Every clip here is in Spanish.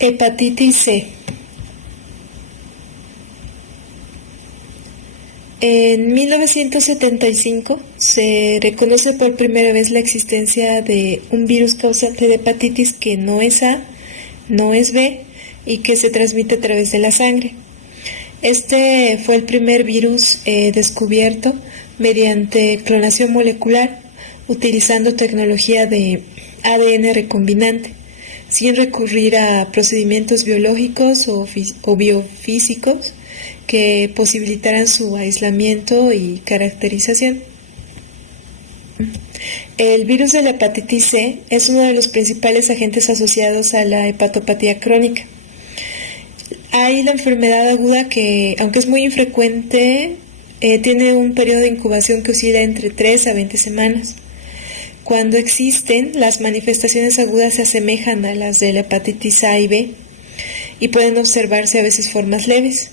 Hepatitis C. En 1975 se reconoce por primera vez la existencia de un virus causante de hepatitis que no es A, no es B y que se transmite a través de la sangre. Este fue el primer virus descubierto mediante clonación molecular utilizando tecnología de ADN recombinante, sin recurrir a procedimientos biológicos o biofísicos que posibilitaran su aislamiento y caracterización. El virus de la hepatitis C es uno de los principales agentes asociados a la hepatopatía crónica. Hay la enfermedad aguda que, aunque es muy infrecuente, tiene un periodo de incubación que oscila entre 3 a 20 semanas. Cuando existen, las manifestaciones agudas se asemejan a las de la hepatitis A y B y pueden observarse a veces formas leves.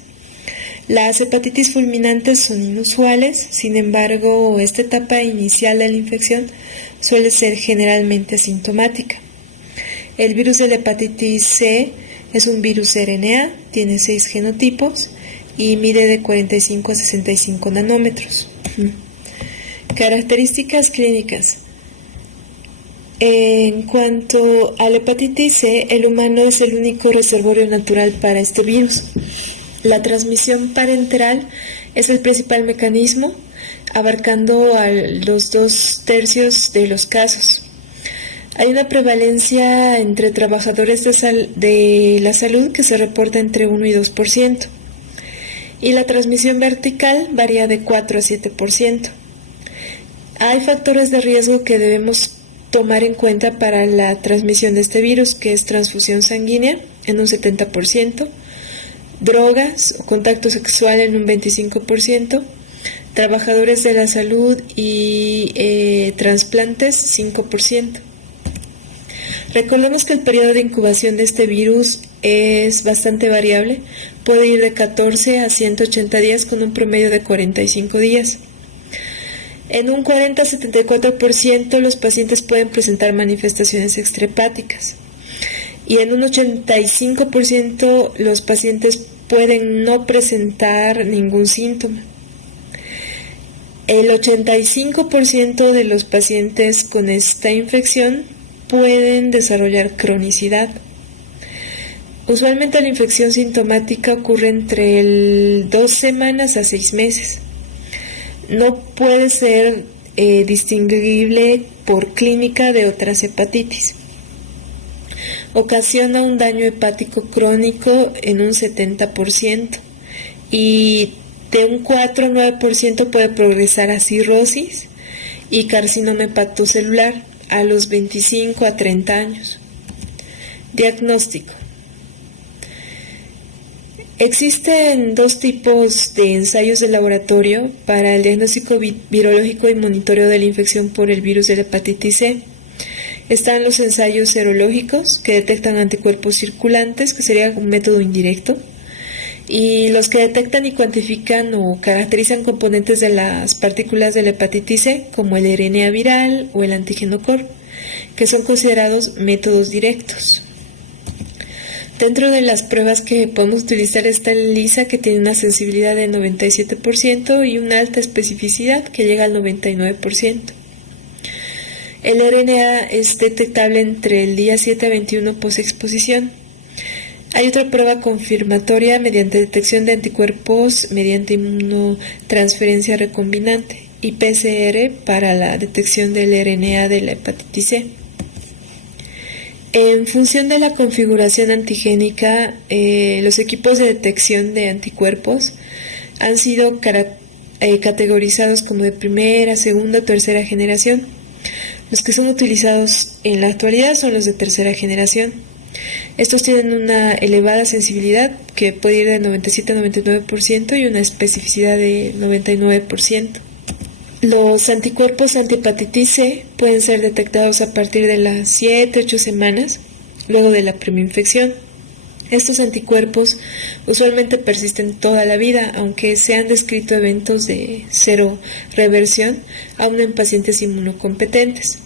Las hepatitis fulminantes son inusuales, sin embargo, esta etapa inicial de la infección suele ser generalmente asintomática. El virus de la hepatitis C es un virus RNA, tiene 6 genotipos y mide de 45 a 65 nanómetros. Características clínicas. En cuanto a la hepatitis C, el humano es el único reservorio natural para este virus. La transmisión parenteral es el principal mecanismo, abarcando a los 2/3 de los casos. Hay una prevalencia entre trabajadores de la salud que se reporta entre 1 y 2%, y la transmisión vertical varía de 4 a 7%. Hay factores de riesgo que debemos tomar en cuenta para la transmisión de este virus, que es transfusión sanguínea en un 70%, drogas o contacto sexual en un 25%, trabajadores de la salud y trasplantes 5%. Recordemos que el periodo de incubación de este virus es bastante variable, puede ir de 14 a 180 días con un promedio de 45 días. En un 40 a 74% los pacientes pueden presentar manifestaciones extrahepáticas y en un 85% los pacientes pueden no presentar ningún síntoma. El 85% de los pacientes con esta infección pueden desarrollar cronicidad. Usualmente la infección sintomática ocurre entre 2 semanas a 6 meses. No puede ser distinguible por clínica de otras hepatitis. Ocasiona un daño hepático crónico en un 70% y de un 4 a 9% puede progresar a cirrosis y carcinoma hepatocelular a los 25 a 30 años. Diagnóstico. Existen 2 tipos de ensayos de laboratorio para el diagnóstico virológico y monitoreo de la infección por el virus de la hepatitis C. Están los ensayos serológicos, que detectan anticuerpos circulantes, que sería un método indirecto, y los que detectan y cuantifican o caracterizan componentes de las partículas de la hepatitis C, como el RNA viral o el antígeno core, que son considerados métodos directos. Dentro de las pruebas que podemos utilizar está el ELISA, que tiene una sensibilidad de 97% y una alta especificidad que llega al 99%. El RNA es detectable entre el día 7 a 21 posexposición. Hay otra prueba confirmatoria mediante detección de anticuerpos mediante inmunotransferencia recombinante y PCR para la detección del RNA de la hepatitis C. En función de la configuración antigénica, los equipos de detección de anticuerpos han sido categorizados como de primera, segunda o tercera generación. Los que son utilizados en la actualidad son los de tercera generación. Estos tienen una elevada sensibilidad que puede ir de 97 a 99% y una especificidad de 99%. Los anticuerpos antihepatitis C pueden ser detectados a partir de las 7-8 semanas luego de la primera infección. Estos anticuerpos usualmente persisten toda la vida, aunque se han descrito eventos de cero reversión aún en pacientes inmunocompetentes.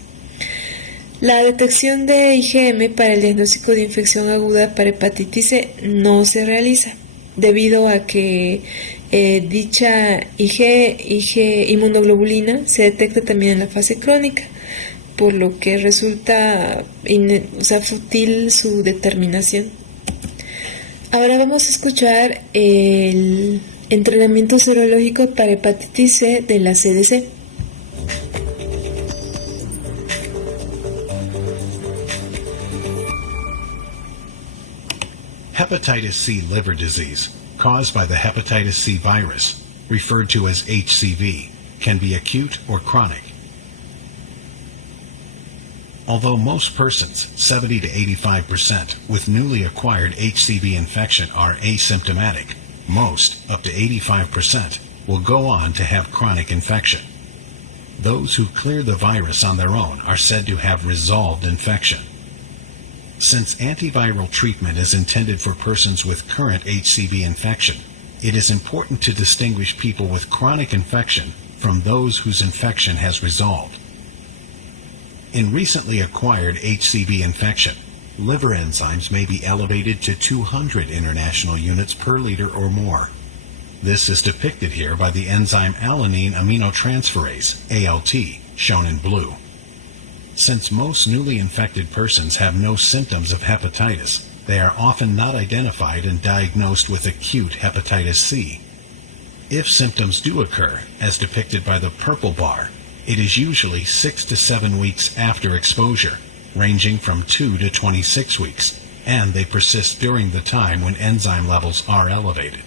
La detección de IgM para el diagnóstico de infección aguda para hepatitis C no se realiza, debido a que dicha inmunoglobulina se detecta también en la fase crónica, por lo que resulta fútil su determinación. Ahora vamos a escuchar el entrenamiento serológico para hepatitis C de la CDC. Hepatitis C liver disease, caused by the hepatitis C virus, referred to as HCV, can be acute or chronic. Although most persons, 70 to 85%, with newly acquired HCV infection are asymptomatic, most, up to 85%, will go on to have chronic infection. Those who clear the virus on their own are said to have resolved infection. Since antiviral treatment is intended for persons with current HCV infection, it is important to distinguish people with chronic infection from those whose infection has resolved. In recently acquired HCV infection, liver enzymes may be elevated to 200 international units per liter or more. This is depicted here by the enzyme alanine aminotransferase, ALT, shown in blue. Since most newly infected persons have no symptoms of hepatitis, they are often not identified and diagnosed with acute hepatitis C. If symptoms do occur, as depicted by the purple bar, it is usually 6 to 7 weeks after exposure, ranging from 2 to 26 weeks, and they persist during the time when enzyme levels are elevated.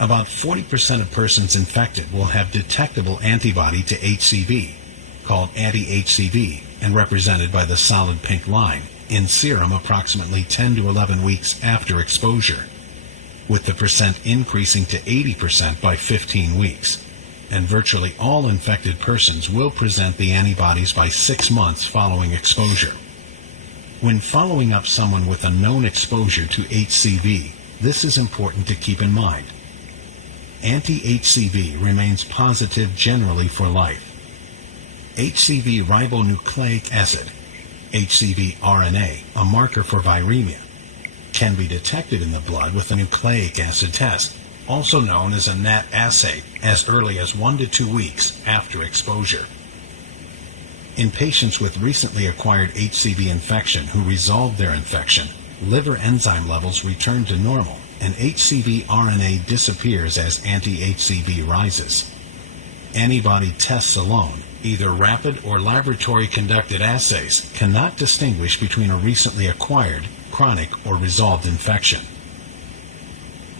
About 40% of persons infected will have detectable antibody to HCV, called anti-HCV, and represented by the solid pink line, in serum approximately 10 to 11 weeks after exposure, with the percent increasing to 80% by 15 weeks. And virtually all infected persons will present the antibodies by 6 months following exposure. When following up someone with a known exposure to HCV, this is important to keep in mind. Anti-HCV remains positive generally for life. HCV ribonucleic acid, HCV RNA, a marker for viremia, can be detected in the blood with a nucleic acid test, also known as a NAT assay, as early as 1 to 2 weeks after exposure. In patients with recently acquired HCV infection who resolved their infection, liver enzyme levels return to normal, and HCV RNA disappears as anti-HCV rises. Antibody tests alone, either rapid or laboratory-conducted assays, cannot distinguish between a recently acquired, chronic, or resolved infection.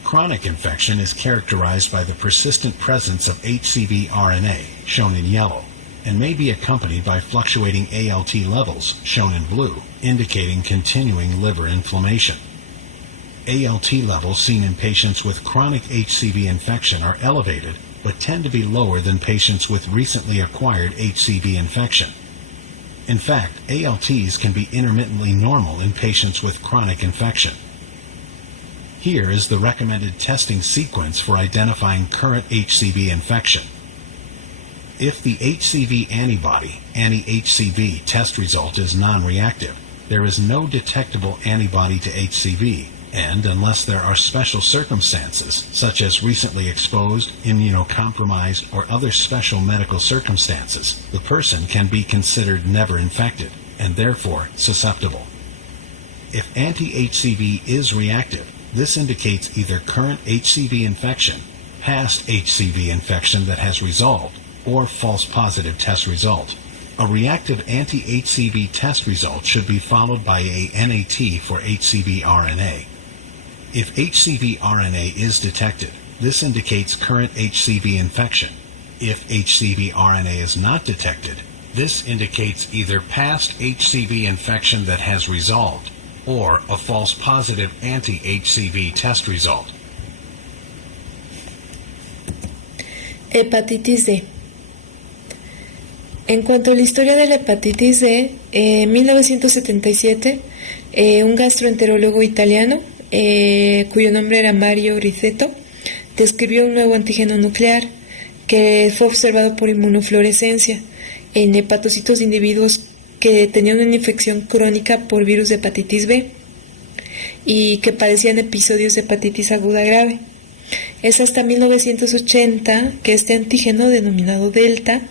Chronic infection is characterized by the persistent presence of HCV RNA, shown in yellow, and may be accompanied by fluctuating ALT levels, shown in blue, indicating continuing liver inflammation. ALT levels seen in patients with chronic HCV infection are elevated, but tend to be lower than patients with recently acquired HCV infection. In fact, ALTs can be intermittently normal in patients with chronic infection. Here is the recommended testing sequence for identifying current HCV infection. If the HCV antibody, anti-HCV test result is non-reactive, there is no detectable antibody to HCV, and unless there are special circumstances, such as recently exposed, immunocompromised, or other special medical circumstances, the person can be considered never infected, and therefore susceptible. If anti-HCV is reactive, this indicates either current HCV infection, past HCV infection that has resolved, or false positive test result. A reactive anti-HCV test result should be followed by a NAT for HCV RNA. If HCV RNA is detected, this indicates current HCV infection. If HCV RNA is not detected, this indicates either past HCV infection that has resolved, or a false positive anti-HCV test result. Hepatitis D. En cuanto a la historia de la hepatitis D, en 1977, un gastroenterólogo italiano, cuyo nombre era Mario Rizetto, describió un nuevo antígeno nuclear que fue observado por inmunofluorescencia en hepatocitos de individuos que tenían una infección crónica por virus de hepatitis B y que padecían episodios de hepatitis aguda grave. Es hasta 1980 que este antígeno, denominado delta,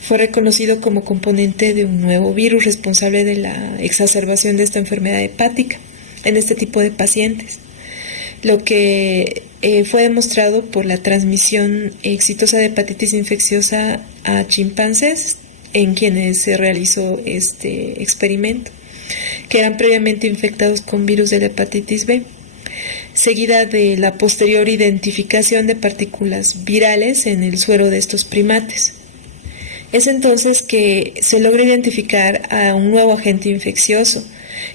fue reconocido como componente de un nuevo virus responsable de la exacerbación de esta enfermedad hepática en este tipo de pacientes, lo que fue demostrado por la transmisión exitosa de hepatitis infecciosa a chimpancés en quienes se realizó este experimento, que eran previamente infectados con virus de la hepatitis B, seguida de la posterior identificación de partículas virales en el suero de estos primates. Es entonces que se logra identificar a un nuevo agente infeccioso,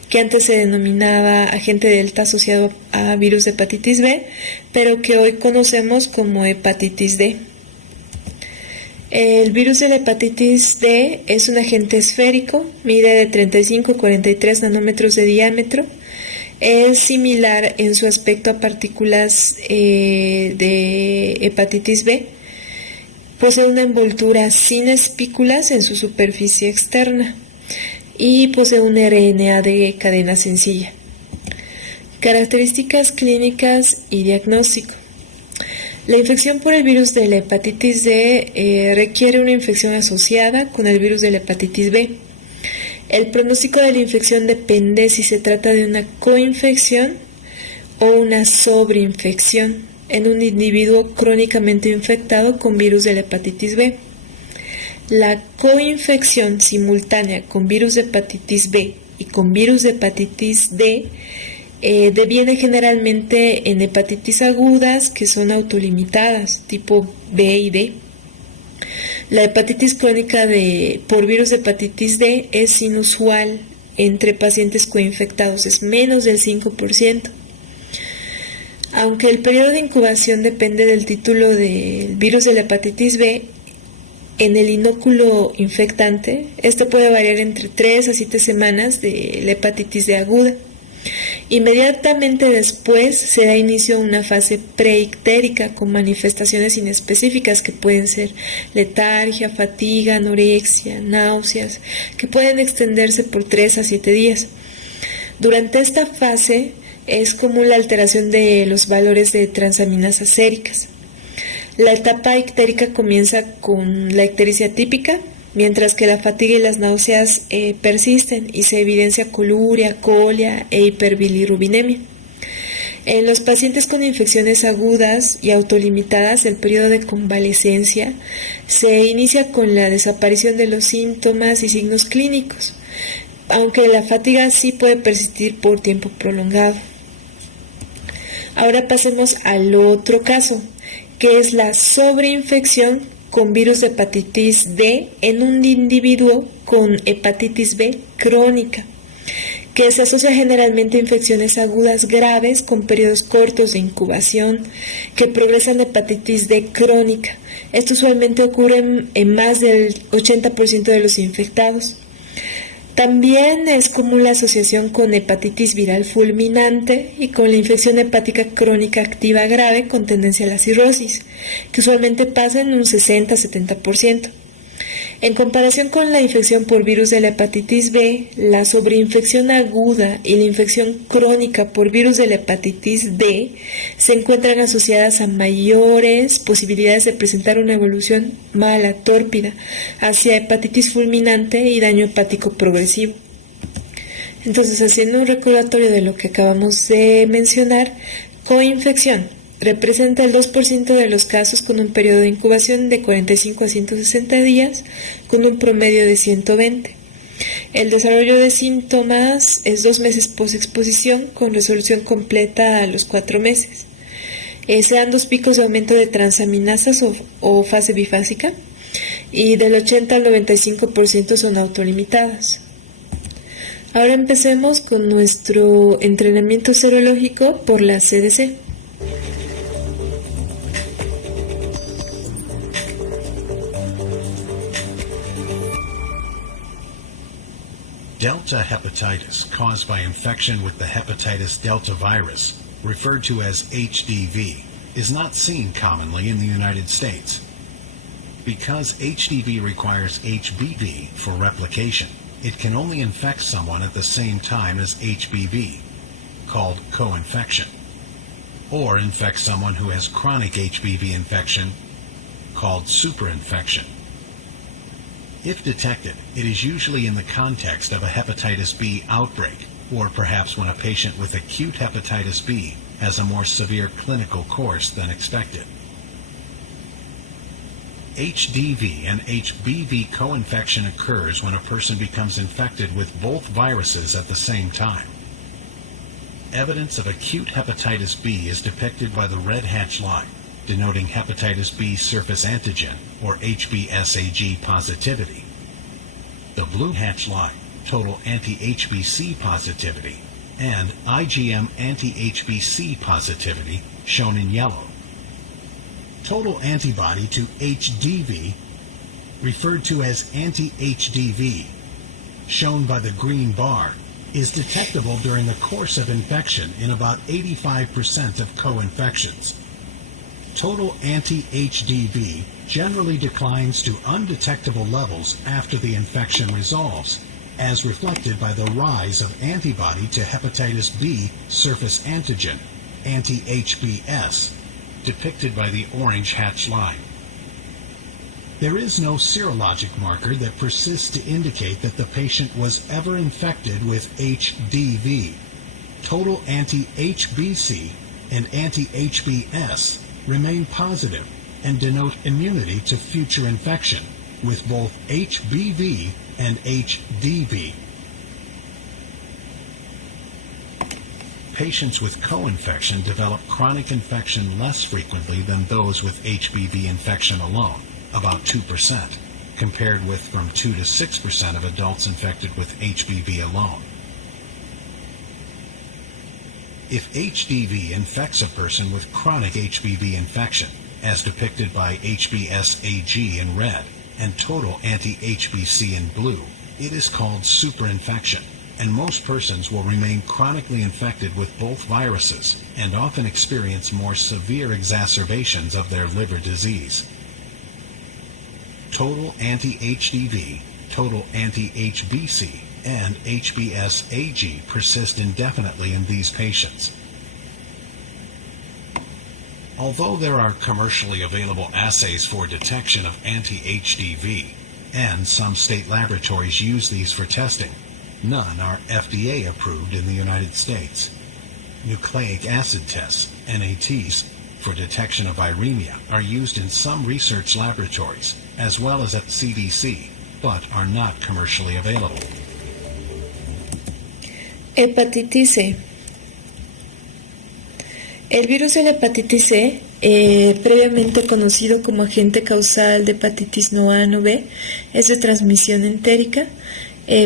que antes se denominaba agente delta asociado a virus de hepatitis B, pero que hoy conocemos como hepatitis D. El virus de la hepatitis D es un agente esférico, mide de 35 a 43 nanómetros de diámetro, es similar en su aspecto a partículas de hepatitis B. Posee una envoltura sin espículas en su superficie externa y posee un RNA de cadena sencilla. Características clínicas y diagnóstico. La infección por el virus de la hepatitis D requiere una infección asociada con el virus de la hepatitis B. El pronóstico de la infección depende si se trata de una coinfección o una sobreinfección en un individuo crónicamente infectado con virus de la hepatitis B. La coinfección simultánea con virus de hepatitis B y con virus de hepatitis D deviene generalmente en hepatitis agudas que son autolimitadas, tipo B y D. La hepatitis crónica por virus de hepatitis D es inusual entre pacientes coinfectados, es menos del 5%. Aunque el periodo de incubación depende del título del virus de la hepatitis B, en el inóculo infectante, este puede variar entre 3 a 7 semanas de la hepatitis D aguda. Inmediatamente después se da inicio a una fase preictérica con manifestaciones inespecíficas que pueden ser letargia, fatiga, anorexia, náuseas, que pueden extenderse por 3 a 7 días. Durante esta fase es común la alteración de los valores de transaminasas séricas. La etapa ictérica comienza con la ictericia típica, mientras que la fatiga y las náuseas persisten y se evidencia coluria, colia e hiperbilirrubinemia. En los pacientes con infecciones agudas y autolimitadas, el periodo de convalecencia se inicia con la desaparición de los síntomas y signos clínicos, aunque la fatiga sí puede persistir por tiempo prolongado. Ahora pasemos al otro caso, que es la sobreinfección con virus de hepatitis D en un individuo con hepatitis B crónica, que se asocia generalmente a infecciones agudas graves con periodos cortos de incubación que progresan a hepatitis D crónica. Esto usualmente ocurre en más del 80% de los infectados. También es común la asociación con hepatitis viral fulminante y con la infección hepática crónica activa grave con tendencia a la cirrosis, que usualmente pasa en un 60-70%. En comparación con la infección por virus de la hepatitis B, la sobreinfección aguda y la infección crónica por virus de la hepatitis D se encuentran asociadas a mayores posibilidades de presentar una evolución mala, tórpida, hacia hepatitis fulminante y daño hepático progresivo. Entonces, haciendo un recordatorio de lo que acabamos de mencionar, coinfección representa el 2% de los casos con un periodo de incubación de 45 a 160 días, con un promedio de 120. El desarrollo de síntomas es 2 meses posexposición, con resolución completa a los 4 meses. Se dan 2 picos de aumento de transaminasas o fase bifásica, y del 80 al 95% son autolimitadas. Ahora empecemos con nuestro entrenamiento serológico por la CDC. Delta hepatitis caused by infection with the hepatitis delta virus, referred to as HDV, is not seen commonly in the United States. Because HDV requires HBV for replication, it can only infect someone at the same time as HBV, called co-infection, or infect someone who has chronic HBV infection, called superinfection. If detected, it is usually in the context of a hepatitis B outbreak, or perhaps when a patient with acute hepatitis B has a more severe clinical course than expected. HDV and HBV co-infection occurs when a person becomes infected with both viruses at the same time. Evidence of acute hepatitis B is depicted by the red hatch line, denoting hepatitis B surface antigen, or HBsAg positivity. The blue hatch line, total anti-HBC positivity, and IgM anti-HBC positivity, shown in yellow. Total antibody to HDV, referred to as anti-HDV, shown by the green bar, is detectable during the course of infection in about 85% of co-infections. Total anti-HDV generally declines to undetectable levels after the infection resolves, as reflected by the rise of antibody to hepatitis B surface antigen, anti-HBs, depicted by the orange hatch line. There is no serologic marker that persists to indicate that the patient was ever infected with HDV. Total anti-HBC and anti-HBs remain positive and denote immunity to future infection with both HBV and HDV. Patients with co-infection develop chronic infection less frequently than those with HBV infection alone, about 2%, compared with from 2 to 6% of adults infected with HBV alone. If HDV infects a person with chronic HBV infection, as depicted by HBsAg in red and total anti-HBC in blue, it is called superinfection, and most persons will remain chronically infected with both viruses and often experience more severe exacerbations of their liver disease. Total anti-HDV, total anti-HBC, and HBsAg persist indefinitely in these patients. Although there are commercially available assays for detection of anti-HDV, and some state laboratories use these for testing, none are FDA approved in the United States. Nucleic acid tests, NATs, for detection of viremia are used in some research laboratories, as well as at CDC, but are not commercially available. Hepatitis C. El virus de la hepatitis C, previamente conocido como agente causal de hepatitis no A no B, es de transmisión entérica.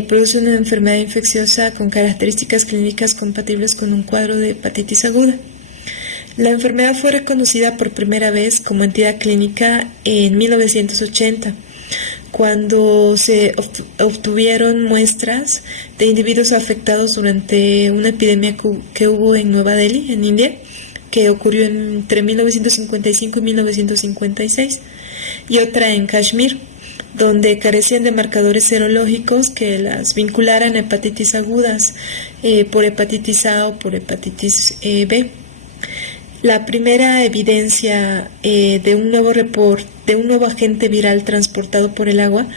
Produce una enfermedad infecciosa con características clínicas compatibles con un cuadro de hepatitis aguda. La enfermedad fue reconocida por primera vez como entidad clínica en 1980, cuando se obtuvieron muestras de individuos afectados durante una epidemia que hubo en Nueva Delhi, en India, que ocurrió entre 1955 y 1956, y otra en Kashmir, donde carecían de marcadores serológicos que las vincularan a hepatitis agudas por hepatitis A o por hepatitis B. La primera evidencia de un nuevo agente viral transportado por el agua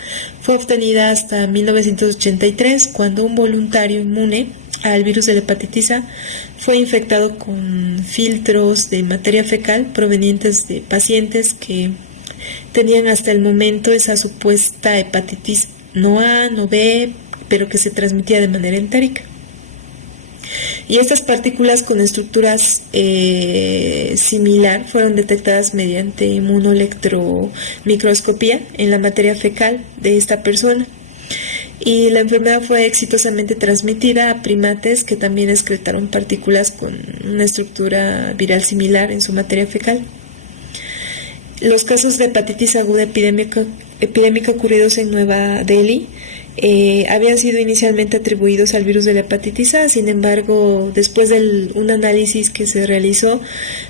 fue obtenida hasta 1983, cuando un voluntario inmune al virus de la hepatitis A fue infectado con filtros de materia fecal provenientes de pacientes que tenían hasta el momento esa supuesta hepatitis no A, no B, pero que se transmitía de manera entérica. Y estas partículas con estructuras similar fueron detectadas mediante inmunoelectromicroscopía en la materia fecal de esta persona. Y la enfermedad fue exitosamente transmitida a primates que también excretaron partículas con una estructura viral similar en su materia fecal. Los casos de hepatitis aguda epidémica ocurridos en Nueva Delhi habían sido inicialmente atribuidos al virus de la hepatitis A. Sin embargo, después de un análisis que se realizó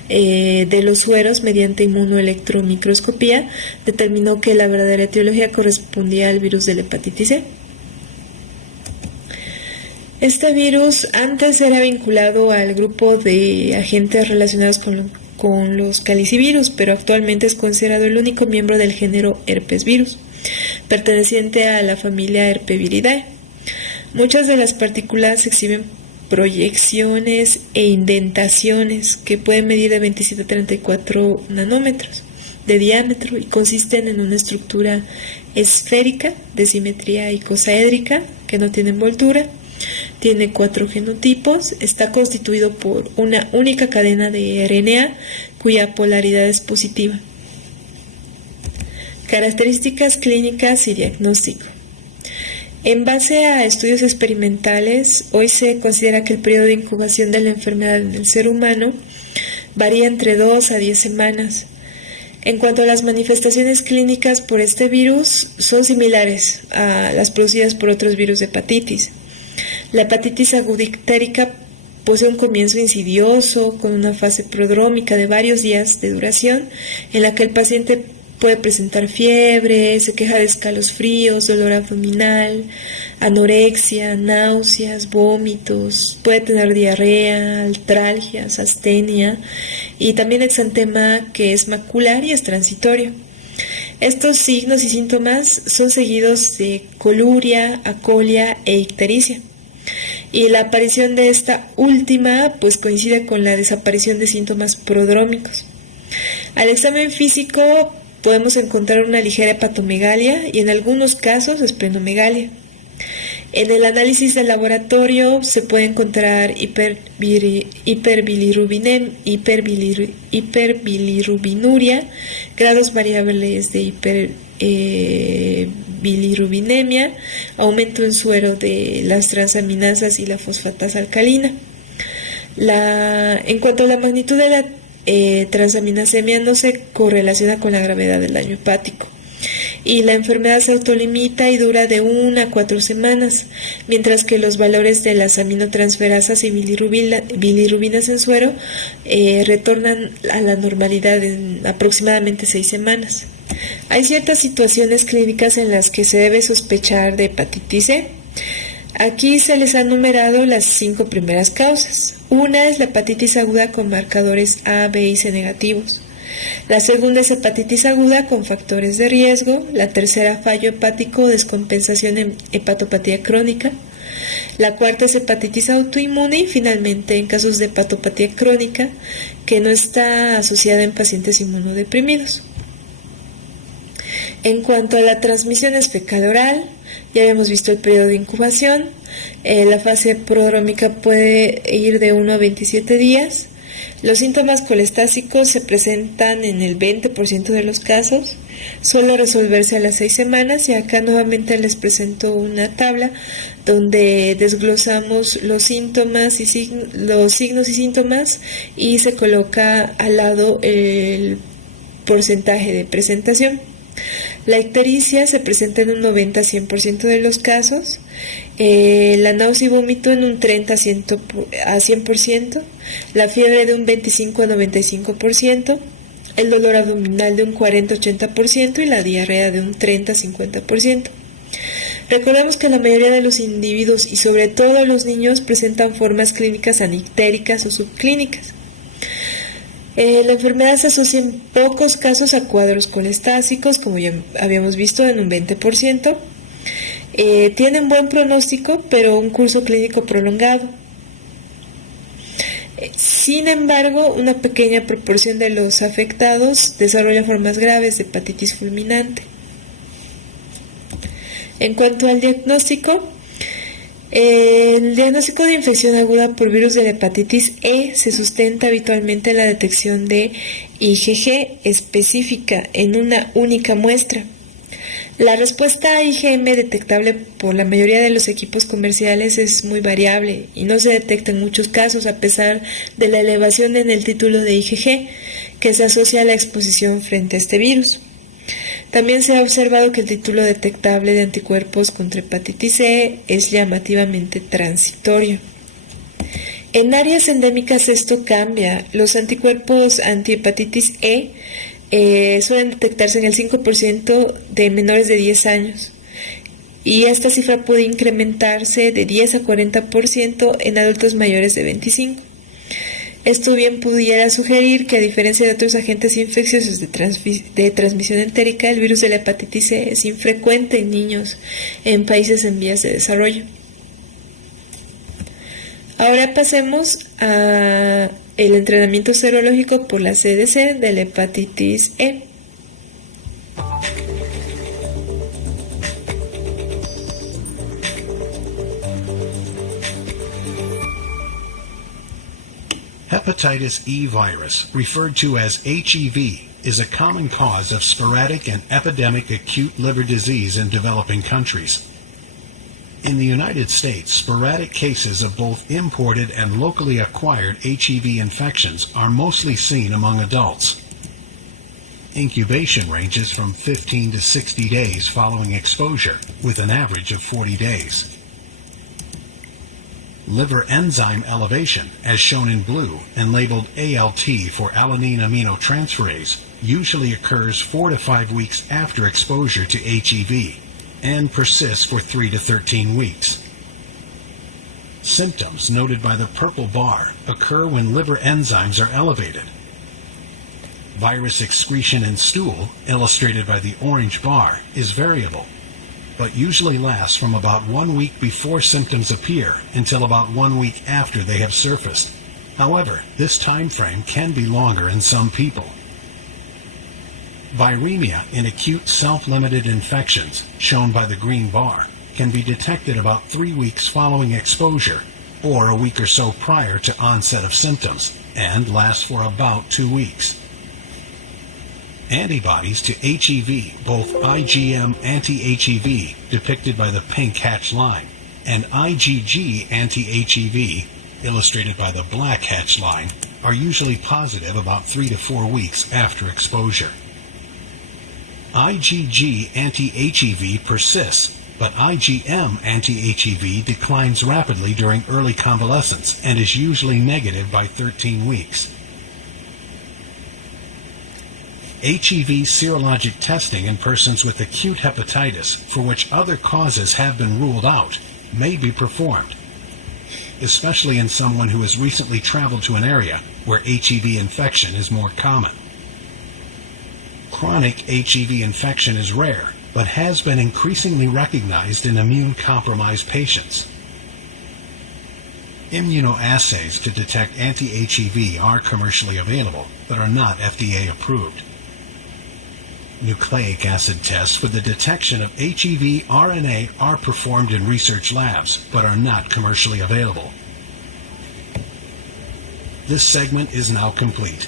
de los sueros mediante inmunoelectromicroscopía, determinó que la verdadera etiología correspondía al virus de la hepatitis C. Este virus antes era vinculado al grupo de agentes relacionados con los calicivirus, pero actualmente es considerado el único miembro del género herpesvirus, perteneciente a la familia Herpeviridae. Muchas de las partículas exhiben proyecciones e indentaciones que pueden medir de 27 a 34 nanómetros de diámetro y consisten en una estructura esférica de simetría icosaédrica que no tiene envoltura. Tiene 4 genotipos, está constituido por una única cadena de RNA cuya polaridad es positiva. Características clínicas y diagnóstico. En base a estudios experimentales, hoy se considera que el periodo de incubación de la enfermedad en el ser humano varía entre 2 a 10 semanas. En cuanto a las manifestaciones clínicas por este virus, son similares a las producidas por otros virus de hepatitis. La hepatitis aguda ictérica posee un comienzo insidioso con una fase prodrómica de varios días de duración en la que el paciente puede presentar fiebre, se queja de escalofríos, dolor abdominal, anorexia, náuseas, vómitos, puede tener diarrea, artralgias, astenia y también exantema que es macular y es transitorio. Estos signos y síntomas son seguidos de coluria, acolia e ictericia. Y la aparición de esta última pues coincide con la desaparición de síntomas prodrómicos. Al examen físico podemos encontrar una ligera hepatomegalia y en algunos casos esplenomegalia. En el análisis de laboratorio se puede encontrar hiperbilirubinuria, grados variables de bilirrubinemia, aumento en suero de las transaminasas y la fosfatasa alcalina. En cuanto a la magnitud de la transaminasemia no se correlaciona con la gravedad del daño hepático y la enfermedad se autolimita y dura de 1 a 4 semanas, mientras que los valores de las aminotransferasas y bilirrubinas en suero retornan a la normalidad en aproximadamente 6 semanas. Hay ciertas situaciones clínicas en las que se debe sospechar de hepatitis C. Aquí se les ha numerado las 5 primeras causas. Una es la hepatitis aguda con marcadores A, B y C negativos. La segunda es hepatitis aguda con factores de riesgo. La tercera, fallo hepático o descompensación en hepatopatía crónica. La cuarta es hepatitis autoinmune y finalmente en casos de hepatopatía crónica que no está asociada en pacientes inmunodeprimidos. En cuanto a la transmisión es fecal-oral, ya habíamos visto el periodo de incubación. La fase prodrómica puede ir de 1 a 27 días. Los síntomas colestásicos se presentan en el 20% de los casos. Suele resolverse a las 6 semanas y acá nuevamente les presento una tabla donde desglosamos los síntomas y los signos y síntomas y se coloca al lado el porcentaje de presentación. La ictericia se presenta en un 90 a 100% de los casos, la náusea y vómito en un 30 a 100%, la fiebre de un 25 a 95%, el dolor abdominal de un 40 a 80% y la diarrea de un 30 a 50%. Recordemos que la mayoría de los individuos y sobre todo los niños presentan formas clínicas anictéricas o subclínicas. La enfermedad se asocia en pocos casos a cuadros colestásicos, como ya habíamos visto, en un 20%. Tienen buen pronóstico, pero un curso clínico prolongado. Sin embargo, una pequeña proporción de los afectados desarrolla formas graves de hepatitis fulminante. En cuanto al diagnóstico, el diagnóstico de infección aguda por virus de la hepatitis E se sustenta habitualmente en la detección de IgG específica en una única muestra. La respuesta a IgM detectable por la mayoría de los equipos comerciales es muy variable y no se detecta en muchos casos a pesar de la elevación en el título de IgG que se asocia a la exposición frente a este virus. También se ha observado que el título detectable de anticuerpos contra hepatitis C es llamativamente transitorio. En áreas endémicas esto cambia. Los anticuerpos antihepatitis E suelen detectarse en el 5% de menores de 10 años y esta cifra puede incrementarse de 10 a 40% en adultos mayores de 25. Esto bien pudiera sugerir que, a diferencia de otros agentes infecciosos de transmisión entérica, el virus de la hepatitis C es infrecuente en niños en países en vías de desarrollo. Ahora pasemos a el entrenamiento serológico por la CDC de la hepatitis E. Hepatitis E virus, referred to as HEV, is a common cause of sporadic and epidemic acute liver disease in developing countries. In the United States, sporadic cases of both imported and locally acquired HEV infections are mostly seen among adults. Incubation ranges from 15 to 60 days following exposure, with an average of 40 days. Liver enzyme elevation, as shown in blue and labeled ALT for alanine aminotransferase, usually occurs 4 to 5 weeks after exposure to HEV and persists for 3 to 13 weeks. Symptoms noted by the purple bar occur when liver enzymes are elevated. Virus excretion in stool, illustrated by the orange bar, is variable, but usually lasts from about 1 week before symptoms appear until about 1 week after they have surfaced. However, this time frame can be longer in some people. Viremia in acute self-limited infections, shown by the green bar, can be detected about 3 weeks following exposure or a week or so prior to onset of symptoms and last for about 2 weeks. Antibodies to HEV, both IgM anti-HEV, depicted by the pink hatched line, and IgG anti-HEV, illustrated by the black hatched line, are usually positive about 3 to 4 weeks after exposure. IgG anti-HEV persists, but IgM anti-HEV declines rapidly during early convalescence and is usually negative by 13 weeks. HEV serologic testing in persons with acute hepatitis, for which other causes have been ruled out, may be performed, especially in someone who has recently traveled to an area where HEV infection is more common. Chronic HEV infection is rare, but has been increasingly recognized in immune-compromised patients. Immunoassays to detect anti-HEV are commercially available, but are not FDA approved. Nucleic acid tests for the detection of HEV RNA are performed in research labs, but are not commercially available. This segment is now complete.